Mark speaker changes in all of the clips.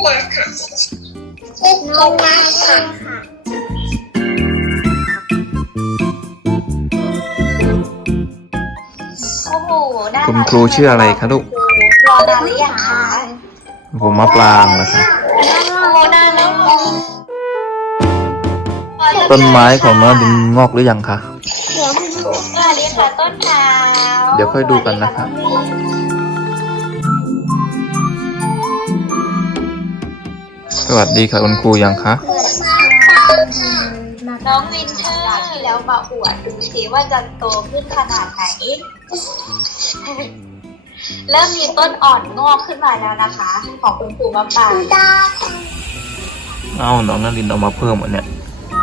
Speaker 1: ดาค่ะชื่อน้องดาค่ะโอ้โห
Speaker 2: คุณครูชื่ออะไรคะลูก
Speaker 1: รอนานหรือยังคะ
Speaker 2: ผมมะปรางนะคะ
Speaker 1: โอ้นานแล้ว
Speaker 2: ต้นไม้ของน้องดินงอกหรือยังคะ
Speaker 1: สวัสดีค่ะต้นหนาว
Speaker 2: เดี๋ยวค่อยดูกันนะครับสวัสดีค่ะคุณครูยังคะ
Speaker 1: น้องวินเทอร์ที่แล้วมาอวดดูสิว่าจะโตขึ้นขนาดไหนเริ่มมีต้นอ่อนงอกขึ้นมาแล้วนะคะของคุณครูมาปาง
Speaker 2: น้องนารินเอามาเพิ่มอันเนี้ย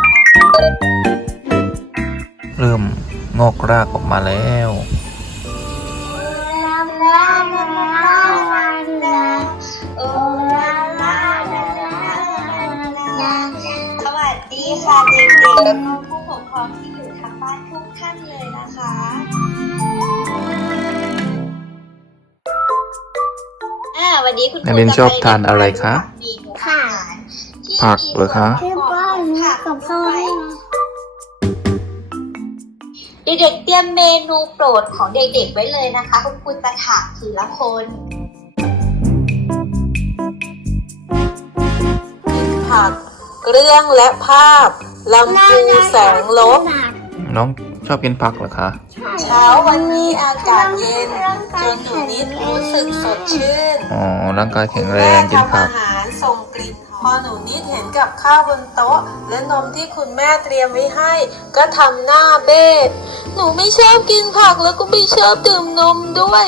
Speaker 2: เริ่มงอกรากออกมาแล้ว
Speaker 1: สวัสดีค่ะเด็กๆและผู้ปกครองที่อยู่ทางบ้านทุกท่านเลยนะคะวันนี้คุณครู
Speaker 2: นารินชอบทานอะไรคะผักเหรอคะ
Speaker 1: กับข้าวเด็กๆเตรียมเมนูโปรดของเด็กๆไว้เลยนะคะคุณครูจะถามทีละคน
Speaker 3: ผักเรื่องและภาพลำพูแสงลบ
Speaker 2: น้องชอบกินผักเหรอคะ
Speaker 3: เช้าวันนี้อากาศเย็นจนหนูนิดรู้สึกสดชื่น
Speaker 2: ร่างกายแข็งแรงกินผัก
Speaker 3: อาหารส่งกลิ่นพอหนูนิดเห็นกับข้าวบนโต๊ะและนมที่คุณแม่เตรียมไว้ให้ก็ทำหน้าเบ้หนูไม่ชอบกินผักแล้วก็ไม่ชอบดื่มนมด้วย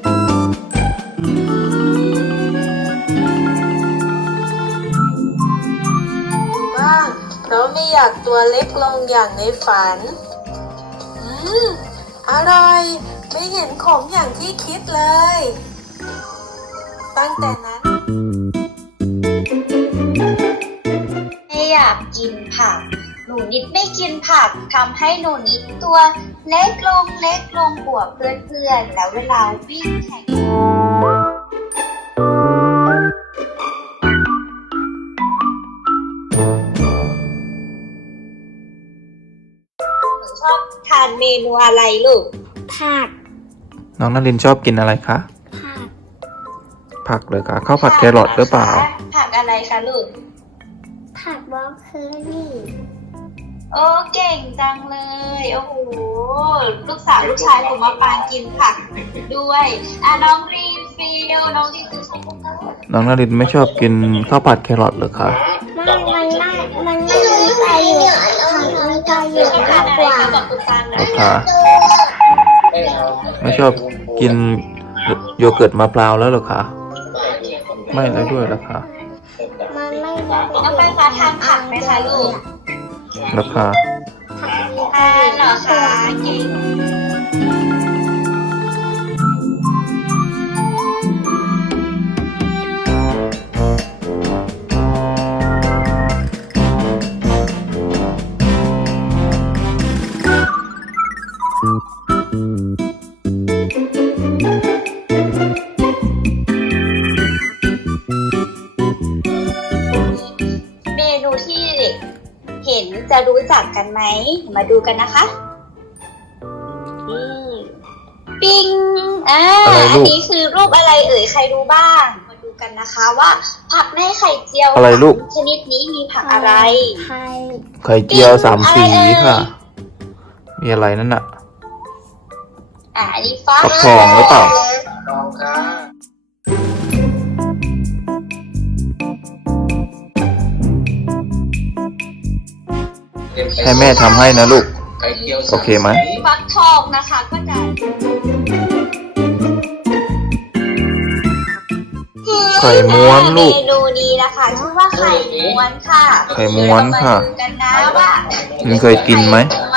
Speaker 3: บ้างเพราะไม่อยากตัวเล็กลงอย่างในฝันอร่อยไม่เห็นขมอย่างที่คิดเลยตั้งแต่นั้น
Speaker 1: ไม่อยากกินผักหนูนิดไม่กินผักทำให้หนูนิดตัวเล็กลงกว่าเพื่อนๆแล้วเวลาวิ่งแข่งหนูชอบทานเมนูอะไรลูกผัก
Speaker 2: น้องนารินชอบกินอะไรคะผักเลยคะข้าวผัดแครอทหรือเปล่า
Speaker 1: ผักอะไรคะลูก
Speaker 4: ผักบล็อกเคอรี่
Speaker 1: โอ้เก่งจังเลยโอ้โหลูกสาวลูกชายผมมาปางกินผักด้วยน้องรีฟิลน้องรีฟิลใช้กุ้ง
Speaker 2: น้องนารินไม่ชอบกินข้าวผัดแครอทหรือคะ
Speaker 4: มันไม่มีประโยชน์มีประโยชน์มากกว่า
Speaker 2: ค่ะไม่ชอบกินโยเกิร์ตมะพร้าวแล้วหรอคะไม่แล้วด้วยหรอคะ
Speaker 1: น้องไฟฟ้าทานผักไหมคะลูก
Speaker 2: หรอคะ
Speaker 1: เหรอคะเก่งเมนูที่เห็นจะรู้จักกันไหมมาดูกันนะคะปิ้งอันนี้คือรูปอะไรเอ่ยใครรู้บ้างมาดูกันนะคะว่าผักในไข่เจียว
Speaker 2: อะไรลูก
Speaker 1: ชนิดนี้มีผักอะไร
Speaker 2: ไข่เจียว3 สีค่ะมีอะไรนั่นน่ะ
Speaker 1: อันนี้ฟัก
Speaker 2: ทองหรือเปล่าให้แม่ทำให้นะลูกโอเคไหม
Speaker 1: ฟักทองนะคะก็จะ
Speaker 2: ไข่ม้วนลูก
Speaker 1: เมนูนี้นะคะชื่อว่าไข่ม้วนค่ะ
Speaker 2: ไข่ม้วนค่ะ
Speaker 1: กันนะว่า
Speaker 2: คุณเคยกินไหม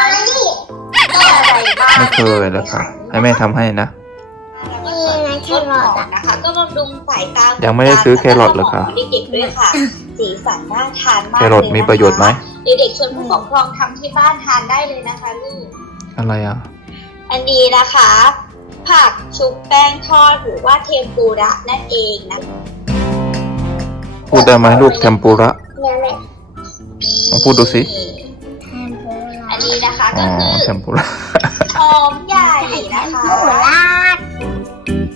Speaker 2: ไม่เคยแล้วค่ะให้แม่ทำให้นะ
Speaker 1: แครอทนะคะก็บำรุงสายตา
Speaker 2: ยังไม่ได้ซื้อแครอทเลยค่ะ
Speaker 1: เด็กๆด้วยค่ะสีสันน่าทานมาก
Speaker 2: แครอทมีประโยชน์ไหม
Speaker 1: เด็กๆชวนผู้ปกครองทำที่บ้านทานได้เลยนะคะลูก
Speaker 2: อะไรอ่ะ
Speaker 1: อันนี้นะคะผักชุบแป้งทอดหรือว่าเทมปุระนั่นเองนะ
Speaker 2: พูดได้ไหมลูกเทมปุระ
Speaker 4: เนี่ยแหละ
Speaker 2: ลองพูดดูสิ
Speaker 4: แทนโบรา
Speaker 1: อัน
Speaker 4: ณ
Speaker 1: นี้นะคะ
Speaker 2: อ๋อ
Speaker 1: ก็คือ
Speaker 2: เทมปุระ
Speaker 1: หอมใหญ่นะคะ
Speaker 4: โบราณ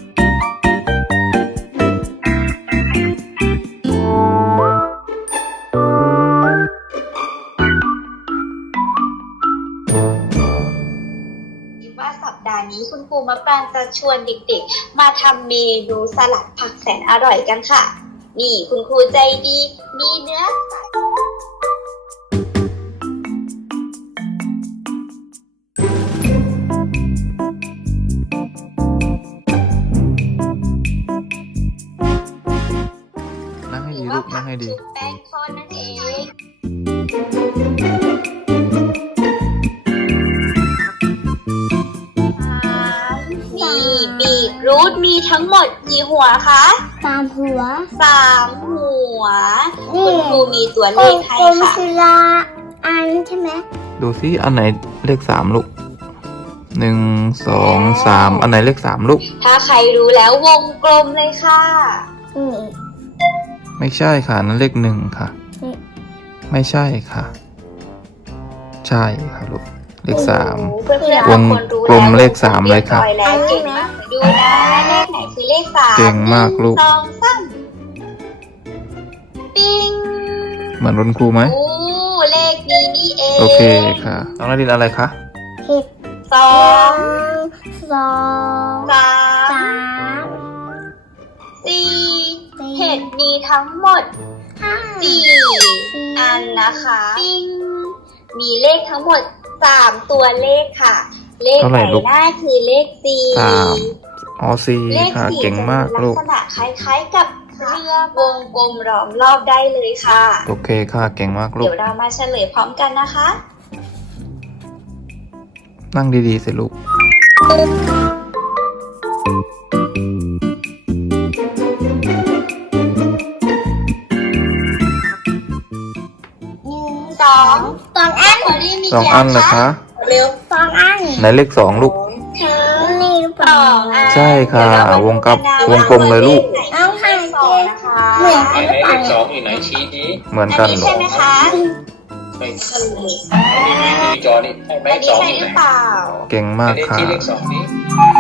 Speaker 1: คิดว่าสัปดาห์นี้คุณครูมะปรางจะชวนเด็กๆ มาทำเมนูสลัดผักแสนอร่อยกันค่ะ นี่คุณครูใจดี มีเนื้อสัตว์
Speaker 2: นั่งให้
Speaker 1: หรื
Speaker 2: ดี
Speaker 1: อ
Speaker 2: ลู
Speaker 1: ว่าก ผั
Speaker 2: นั่งให้ดี
Speaker 1: ชุบแป้งทอดนั่นเอง มีบีทรูทมีทั้งหมดกี่หัวคะ
Speaker 4: ตามหัว
Speaker 1: 3 หัว
Speaker 4: นี่
Speaker 1: คุณครูมีตัวเลขให้
Speaker 4: กลม
Speaker 1: ค่ะ
Speaker 4: ศิลาอันใช่ไหม
Speaker 2: ดูซิอันไหนเลข3ลูก1 2 3อันไหนเลข3ลูก
Speaker 1: ถ้าใครรู้แล้ววงกลมเลยค่ะ
Speaker 4: นี่
Speaker 2: ไม่ใช่ค่ะนั่นเลข1ค่ะ
Speaker 4: นี่
Speaker 2: ไม่ใช่ค่ะ ใช่ค่ะลูกเลข3
Speaker 1: โอ้โหเพื่อนๆ
Speaker 2: วง
Speaker 1: บางคนรู้
Speaker 2: กลม
Speaker 1: แว
Speaker 2: เลข3เลยค่ะ
Speaker 1: รีบร้อยแล้วเก่งมากดูนะเลขไหนคือเลข3
Speaker 2: เก่งมากลูก
Speaker 1: 1 2 3ปิ้ง
Speaker 2: เหมือนรุ่นครูไหม
Speaker 1: โอ้เลขนี้นี่เอง
Speaker 2: โอเคค่ะน้องนารินอะไรคะ
Speaker 4: เห็ด
Speaker 1: สอ
Speaker 4: สอง ง
Speaker 1: สา
Speaker 4: สาม ม
Speaker 1: สี่เห็ดมีทั้งหมด
Speaker 4: ห้า
Speaker 1: 4 อันนะคะปิ้งมีเลขทั้งหมด 3 ตัวเลขค่ะ เลข
Speaker 2: เท่า
Speaker 1: ไห
Speaker 2: ไหร่
Speaker 1: น
Speaker 2: ลูก
Speaker 1: น่าคือเลข
Speaker 2: สาม
Speaker 1: 4
Speaker 2: อ๋อ4ค่ะ เก่งมาก
Speaker 1: ลั
Speaker 2: ลู
Speaker 1: ก
Speaker 2: ก
Speaker 1: ษณะคล้ายๆกับเรือวงกลมล้อมรอบได้เลยค่ะ
Speaker 2: โอเคค่ะ เก่งมากลู
Speaker 1: เดี๋
Speaker 2: ก
Speaker 1: ยวเรามาเฉลยพร้อมกันนะคะ
Speaker 2: นั่งดีๆสิลูก
Speaker 1: สอง
Speaker 4: สองอัน
Speaker 1: คนที่มี
Speaker 2: 2 อันเหรอคะ
Speaker 1: เร็ว
Speaker 4: สองอัน
Speaker 2: ไหนเลข2ลูก
Speaker 4: นี่หรือเป
Speaker 1: ส
Speaker 4: ล่า
Speaker 1: องอัน
Speaker 2: ใช่ค่ะ
Speaker 1: เดี๋ยเรามาว
Speaker 2: งกลม
Speaker 1: ดู
Speaker 2: วงกลมเลยลูก
Speaker 1: เอาค่ะสองนะคะ
Speaker 4: เหมือน
Speaker 5: ไหน
Speaker 4: กันหรือเปล่า
Speaker 5: เลขสองอยู่ไหนชี้ดิ
Speaker 2: เหมือน
Speaker 1: อัน
Speaker 2: กัน
Speaker 1: นี้
Speaker 2: ลู
Speaker 1: ใช่
Speaker 2: ก
Speaker 1: ไหมคะ
Speaker 5: ไม่
Speaker 1: เฉลย
Speaker 5: ดูจอนี่ใช่ไหม
Speaker 1: อันนี้
Speaker 5: สอง
Speaker 1: ใช่
Speaker 5: อยู่
Speaker 1: ห
Speaker 5: ไห
Speaker 1: รือน เปล่า
Speaker 2: เก่งมาก
Speaker 5: เลข
Speaker 2: ค่ะ
Speaker 5: ที่เลขสองนี้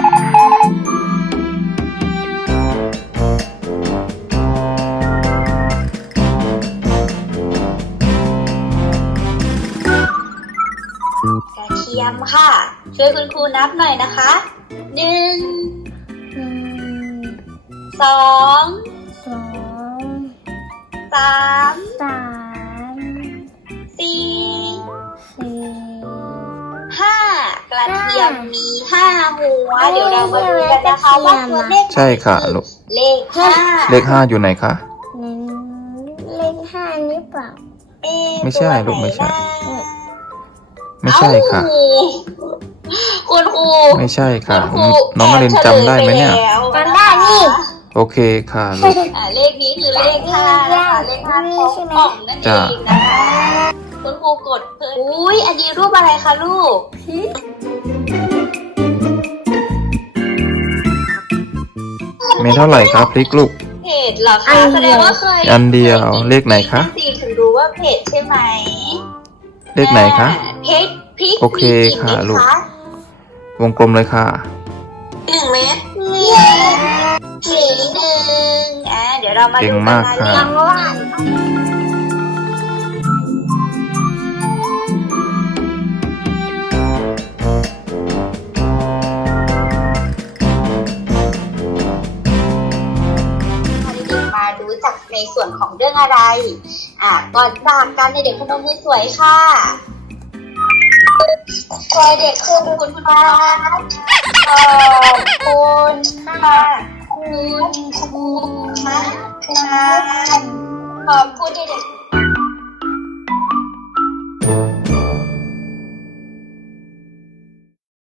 Speaker 1: กระเทียมค่ะ ช่วยคุณครูนับหน่อยนะคะ1
Speaker 4: หนึ่ง
Speaker 1: 2
Speaker 4: สอง
Speaker 1: 3
Speaker 4: สาม
Speaker 1: 4
Speaker 4: สี่
Speaker 1: 5 กระเทียมมี 5 หัว เดี๋ยวเรามาดูกันนะคะว่าตัวเลข
Speaker 2: ใช่ค่ะลูก
Speaker 1: เลข5
Speaker 2: เลข5อยู่ไหนคะ
Speaker 4: หนึ่งเลขห้านี่เปล่า
Speaker 1: เอ๊ะ
Speaker 2: ไม่ใช่ลูกไม่ใช่
Speaker 1: ตัวไหนนะ
Speaker 2: ไม่ใช่ค่ะ
Speaker 1: เอ้าคุณครู
Speaker 2: ไม่ใช่ค่ะ
Speaker 1: คุณครู
Speaker 2: น้องนารินจำได้ไหมเนี่ย
Speaker 1: แอบฉลปแล้ว
Speaker 4: จำได้นี่
Speaker 2: โอเคค่ะลูก
Speaker 1: เลขนี้คือเลข5นะคะเลข5ของกล่องนั่นเองนะคะคุณครูกดเพิ่มอุ้ยอันนี้รูปอะไรคะลูก
Speaker 2: มีเท่าไหร่ครับพลิกลูก
Speaker 1: เพจเหรอคะแสดงว่าเคย
Speaker 2: อันเดียวเลขไหนคะ
Speaker 1: สิถึงรู้ว่าเพจใช่ไหม
Speaker 2: เลขไหนคะ
Speaker 1: เพจพริก
Speaker 2: โอเค
Speaker 1: มีกี่
Speaker 2: ค่ะ
Speaker 1: เม็ด
Speaker 2: ลูก
Speaker 1: คะ
Speaker 2: วงกลมเลยค่ะ
Speaker 1: 1 เม็ดสีหนึ่งเดี๋ยวเรามา
Speaker 2: เก่
Speaker 1: ดู
Speaker 2: ง
Speaker 1: กั
Speaker 2: มาน ก
Speaker 1: นะ
Speaker 2: ค่ะ
Speaker 1: เรื่องว่ามารู้จักในส่วนของเรื่องอะไร ก่อนจากกันเด็กๆพนมมือสวยค่ะวัยเด็กคือคุณพระ